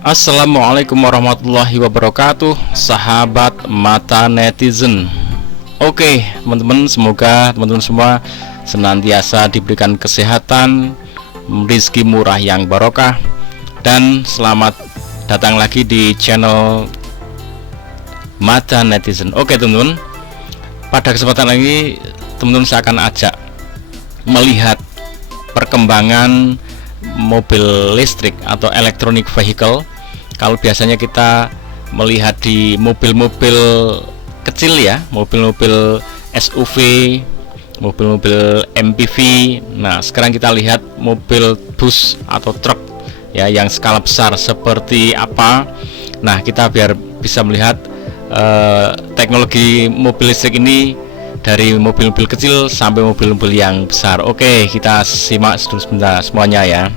Assalamualaikum warahmatullahi wabarakatuh, sahabat mata netizen. Oke, teman-teman, semoga teman-teman semua senantiasa diberikan kesehatan, rezeki murah yang barokah, dan selamat datang lagi di channel mata netizen. Oke, teman-teman, pada kesempatan ini teman-teman saya akan ajak melihat perkembangan mobil listrik atau electronic vehicle. Kalau biasanya kita melihat di mobil-mobil kecil ya, mobil-mobil SUV, mobil-mobil MPV. Nah, sekarang kita lihat mobil bus atau truk ya yang skala besar seperti apa. Nah, kita biar bisa melihat teknologi mobil listrik ini dari mobil-mobil kecil sampai mobil-mobil yang besar. Oke, kita simak sebentar semuanya ya.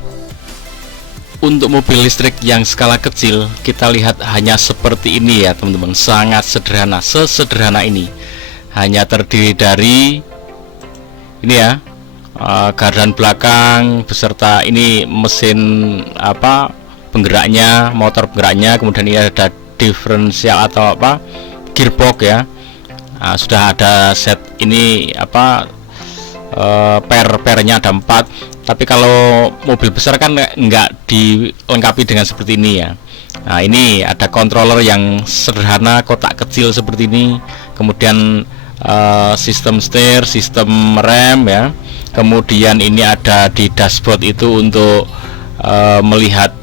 Untuk mobil listrik yang skala kecil, kita lihat hanya seperti ini ya teman-teman, sangat sederhana, sesederhana ini. Hanya terdiri dari ini ya, gardan belakang beserta ini mesin penggeraknya, motor penggeraknya, kemudian ini ada diferensial atau gearbox ya. Nah, sudah ada set ini pernya ada 4. Tapi kalau mobil besar kan nggak dilengkapi dengan seperti ini ya. Nah, ini ada controller yang sederhana, kotak kecil seperti ini. Kemudian sistem setir, sistem rem ya. Kemudian ini ada di dashboard itu untuk melihat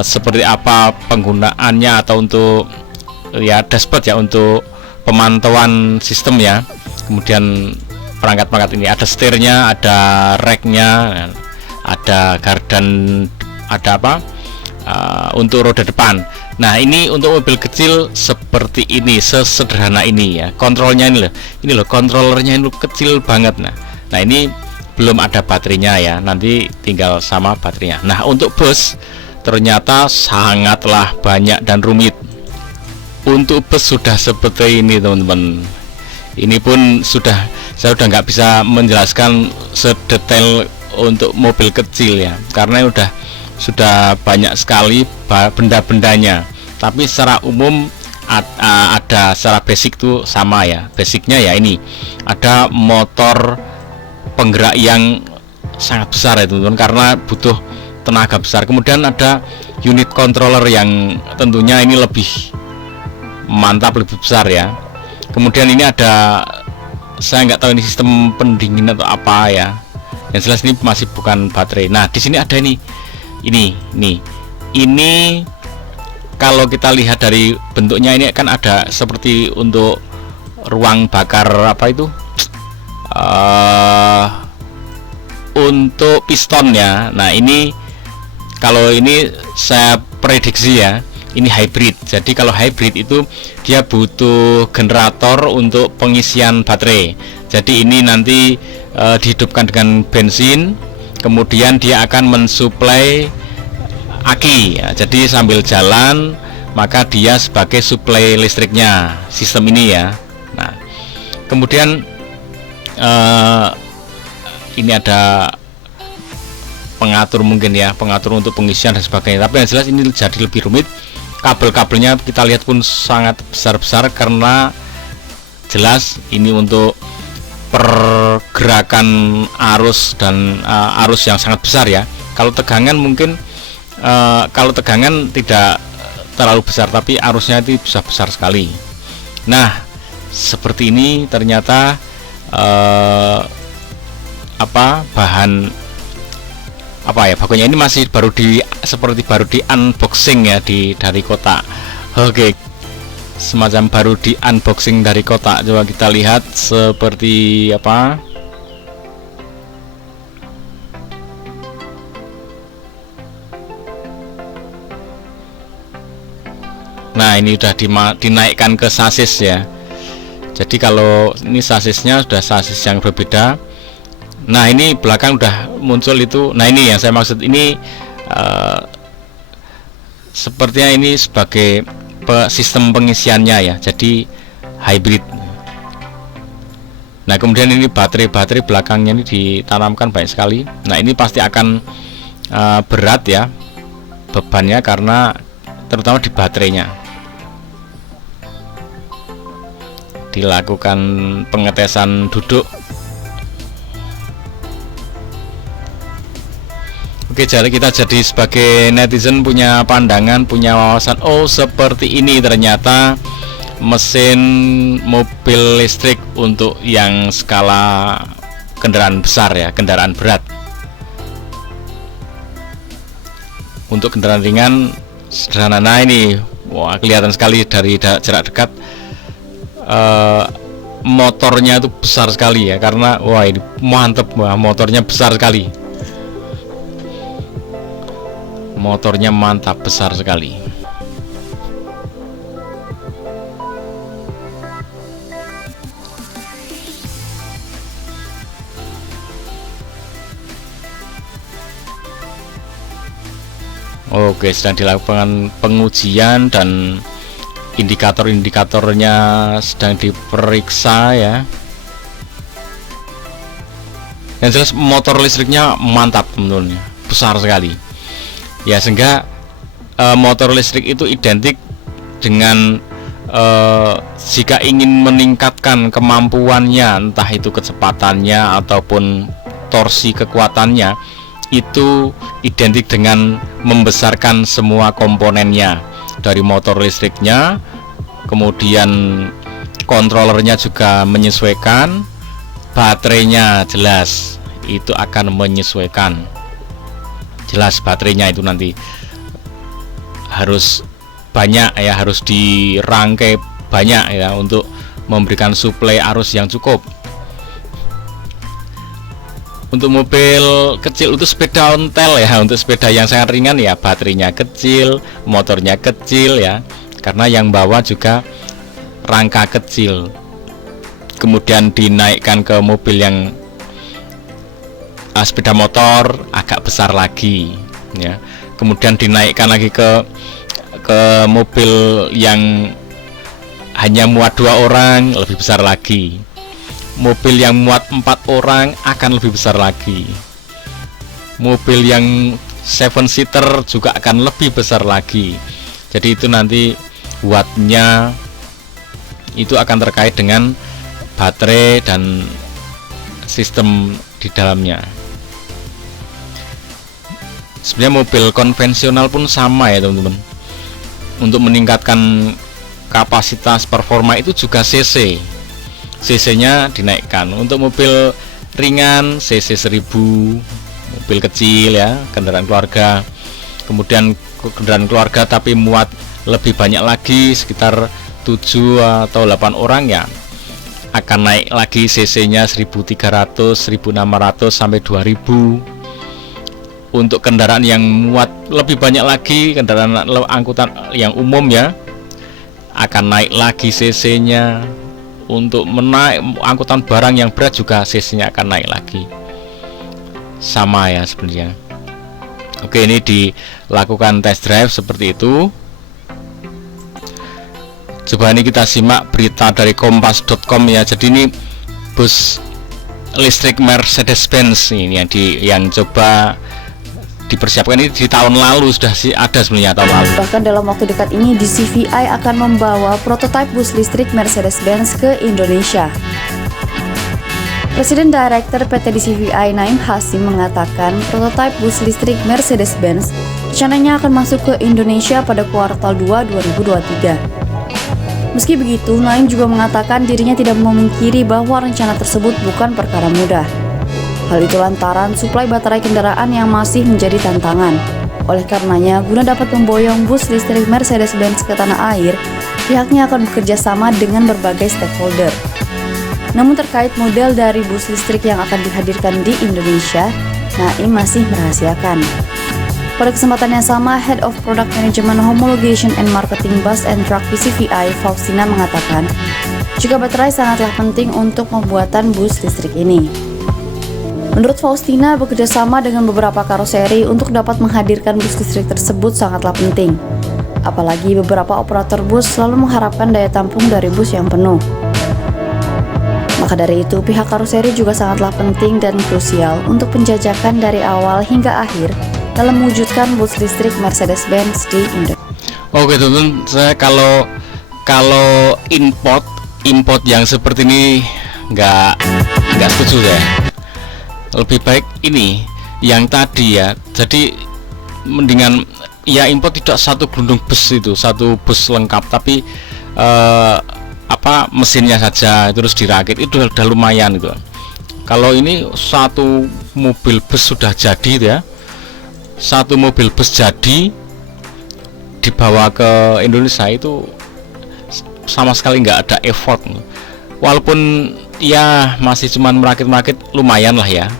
seperti apa penggunaannya, atau untuk ya dashboard ya untuk pemantauan sistem ya. Kemudian perangkat-perangkat ini ada setirnya, ada racknya, ada gardan, ada untuk roda depan. Nah, ini untuk mobil kecil seperti ini, sesederhana ini ya. Kontrolnya ini loh, kontrolernya ini kecil banget. Nah, ini belum ada baterainya ya, nanti tinggal sama baterainya. Nah, untuk bus ternyata sangatlah banyak dan rumit. Untuk bus sudah seperti ini teman-teman. Ini pun saya udah nggak bisa menjelaskan sedetail untuk mobil kecil ya, karena sudah banyak sekali benda-bendanya. Tapi secara umum ada secara basic tuh sama ya. Basicnya ya ini ada motor penggerak yang sangat besar ya teman-teman, karena butuh tenaga besar. Kemudian ada unit controller yang tentunya ini lebih mantap, lebih besar ya. Kemudian ini ada, saya nggak tahu ini sistem pendingin atau apa ya. Yang jelas ini masih bukan baterai. Nah, di sini ada ini kalau kita lihat dari bentuknya ini kan ada seperti untuk ruang bakar untuk pistonnya. Nah, ini kalau ini saya prediksi ya, ini hybrid. Jadi kalau hybrid itu dia butuh generator untuk pengisian baterai. Jadi ini nanti dihidupkan dengan bensin, kemudian dia akan mensuplai aki ya. Jadi sambil jalan maka dia sebagai suplai listriknya, sistem ini ya. Nah, kemudian ini ada pengatur mungkin ya, pengatur untuk pengisian dan sebagainya. Tapi yang jelas ini jadi lebih rumit. Kabel-kabelnya kita lihat pun sangat besar-besar, karena jelas ini untuk pergerakan arus dan arus yang sangat besar ya. Kalau tegangan mungkin kalau tegangan tidak terlalu besar, tapi arusnya itu bisa besar sekali. Nah, seperti ini ternyata bahan bahannya ini masih baru di unboxing ya dari kotak. Oke, semacam baru di unboxing dari kotak. Coba kita lihat seperti apa. Nah, ini udah dinaikkan ke sasis ya. Jadi kalau ini sasisnya sudah sasis yang berbeda. Nah, ini belakang udah muncul itu. Nah, ini yang saya maksud, ini sepertinya ini sebagai sistem pengisiannya ya, jadi hybrid. Nah, kemudian ini baterai belakangnya ini ditanamkan banyak sekali. Nah, ini pasti akan berat ya, bebannya karena terutama di baterainya. Dilakukan pengetesan duduk. Oke, jadi kita jadi sebagai netizen punya pandangan, punya wawasan, oh seperti ini ternyata mesin mobil listrik untuk yang skala kendaraan besar ya, kendaraan berat. Untuk kendaraan ringan sederhana. Nah ini, wah kelihatan sekali dari jarak dekat. Motornya itu besar sekali ya, karena wah ini mantep, wah motornya besar sekali, motornya mantap, besar sekali. Oke, sedang dilakukan pengujian dan indikator-indikatornya sedang diperiksa ya. Yang jelas motor listriknya mantap menurutnya, besar sekali ya, sehingga motor listrik itu identik dengan jika ingin meningkatkan kemampuannya, entah itu kecepatannya ataupun torsi kekuatannya, itu identik dengan membesarkan semua komponennya, dari motor listriknya, kemudian kontrolernya juga menyesuaikan, baterainya jelas itu akan menyesuaikan. Jelas baterainya itu nanti harus banyak ya, harus dirangkai banyak ya untuk memberikan suplai arus yang cukup. Untuk mobil kecil, untuk sepeda ontel ya, untuk sepeda yang sangat ringan ya, baterainya kecil, motornya kecil ya, karena yang bawa juga rangka kecil. Kemudian dinaikkan ke mobil yang sepeda motor agak besar lagi ya. Kemudian dinaikkan lagi ke mobil yang hanya muat 2 orang, lebih besar lagi. Mobil yang muat 4 orang akan lebih besar lagi. Mobil yang 7 seater juga akan lebih besar lagi. Jadi itu nanti wattnya itu akan terkait dengan baterai dan sistem di dalamnya. Sebenarnya mobil konvensional pun sama ya teman-teman. Untuk meningkatkan kapasitas performa itu juga CC-nya dinaikkan. Untuk mobil ringan CC 1000, mobil kecil ya, kendaraan keluarga. Kemudian kendaraan keluarga tapi muat lebih banyak lagi, sekitar 7 atau 8 orang ya, akan naik lagi CC-nya 1300, 1600 sampai 2000. Untuk kendaraan yang muat lebih banyak lagi, kendaraan angkutan yang umum ya, akan naik lagi CC-nya. Untuk menaik angkutan barang yang berat juga CC-nya akan naik lagi. Sama ya sebenarnya. Oke, ini dilakukan test drive seperti itu. Coba ini kita simak berita dari kompas.com ya. Jadi ini bus listrik Mercedes-Benz ini yang coba dipersiapkan, ini di tahun lalu sudah ada sebenarnya, tahun lalu. Bahkan dalam waktu dekat ini DCVI akan membawa prototipe bus listrik Mercedes-Benz ke Indonesia. Presiden Direktur PT DCVI Naim Hasim mengatakan prototipe bus listrik Mercedes-Benz rencananya akan masuk ke Indonesia pada kuartal 2 2023. Meski begitu, Naim juga mengatakan dirinya tidak memungkiri bahwa rencana tersebut bukan perkara mudah. Hal itu lantaran suplai baterai kendaraan yang masih menjadi tantangan. Oleh karenanya, guna dapat memboyong bus listrik Mercedes-Benz ke tanah air, pihaknya akan bekerja sama dengan berbagai stakeholder. Namun terkait model dari bus listrik yang akan dihadirkan di Indonesia, Naim masih merahasiakan. Pada kesempatan yang sama, Head of Product Management Homologation and Marketing Bus and Truck DCVI, Faustina mengatakan, jika baterai sangatlah penting untuk pembuatan bus listrik ini. Menurut Faustina, bekerjasama dengan beberapa karoseri untuk dapat menghadirkan bus listrik tersebut sangatlah penting. Apalagi beberapa operator bus selalu mengharapkan daya tampung dari bus yang penuh. Maka dari itu, pihak karoseri juga sangatlah penting dan krusial untuk penjajakan dari awal hingga akhir dalam mewujudkan bus listrik Mercedes-Benz di Indonesia. Oke teman-teman, saya kalau import yang seperti ini nggak setuju ya. Lebih baik ini yang tadi ya. Jadi mendingan ya import tidak satu gelundung bus itu, satu bus lengkap, tapi mesinnya saja terus dirakit itu udah lumayan gitu. Kalau ini satu mobil bus sudah jadi ya, satu mobil bus jadi dibawa ke Indonesia itu sama sekali nggak ada effort. Walaupun ya masih cuman merakit lumayan lah ya.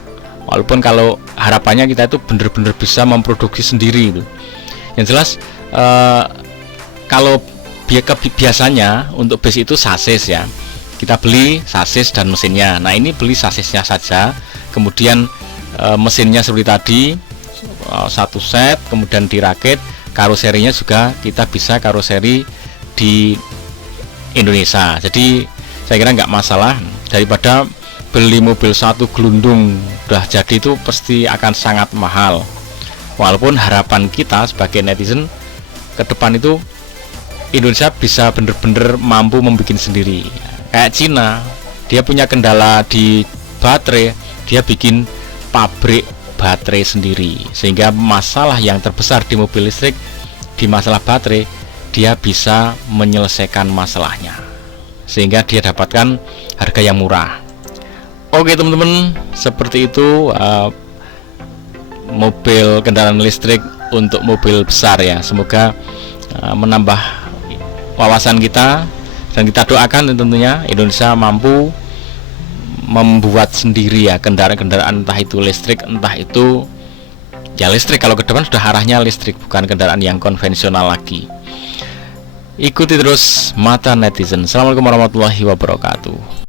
Walaupun kalau harapannya kita itu bener-bener bisa memproduksi sendiri itu. Yang jelas kalau biasanya untuk bus itu sasis ya, kita beli sasis dan mesinnya. Nah ini beli sasisnya saja, kemudian mesinnya seperti tadi satu set, kemudian dirakit. Karoserinya juga kita bisa karoseri di Indonesia. Jadi saya kira nggak masalah, daripada beli mobil satu gelundung udah jadi itu pasti akan sangat mahal. Walaupun harapan kita sebagai netizen ke depan itu Indonesia bisa bener-bener mampu membuat sendiri. Kayak Cina, dia punya kendala di baterai, dia bikin pabrik baterai sendiri, sehingga masalah yang terbesar di mobil listrik, di masalah baterai, dia bisa menyelesaikan masalahnya, sehingga dia dapatkan harga yang murah. Oke teman-teman, seperti itu mobil kendaraan listrik untuk mobil besar ya. Semoga menambah wawasan kita, dan kita doakan tentunya Indonesia mampu membuat sendiri ya kendaraan-kendaraan, entah itu listrik, entah itu ya listrik. Kalau ke depan sudah arahnya listrik, bukan kendaraan yang konvensional lagi. Ikuti terus Mata Netizen. Assalamualaikum warahmatullahi wabarakatuh.